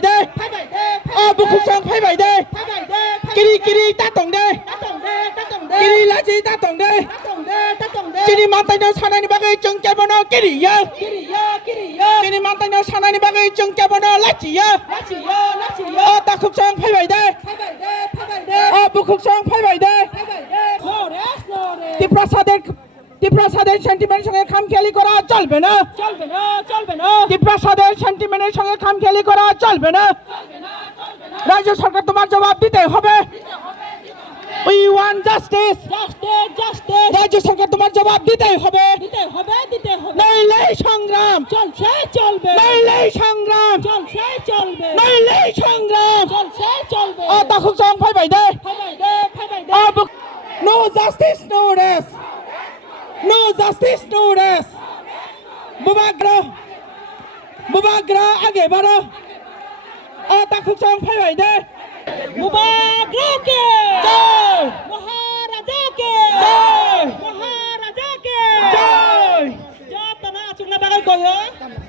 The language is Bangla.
bài đây bục khúc sang phải bài đây kiri kiri ta tổng đây kiri là gì ta tổng đây kiri mang tay nó sang này bác ơi chân cái bọn nó kiri ya kiri mang tay nó sang này bác ơi chân cái bọn nó lá chỉ ya ta khúc sang phải bài đây bục khúc sang phải bài đây টিপ্রাসাদের সেন্টিমেন্টের সঙ্গে খামখেয়ালি করা চলবে না টিপ্রাসাদের সেন্টিমেন্টের সঙ্গে খামখেয়ালি করা চলবে না রাজ্য সরকার তোমার জবাব দিতে হবে উই ওয়ান্ট জাস্টিস রাজ্য সরকার তোমার জবাব দিতে হবে নইলে সংগ্রাম নইলে সংগ্রাম নইলে সংগ্রাম তখন সং ফাই ভাই দে no justice no rest No justice, no rest. Bubagra, आगे बढ़ो. तक खुशंग फाइ भाई दे. बुबाग्रा के. जय. महाराजा के. जय. महाराजा के. जय. जा तना चुंगना बागल कोई हो.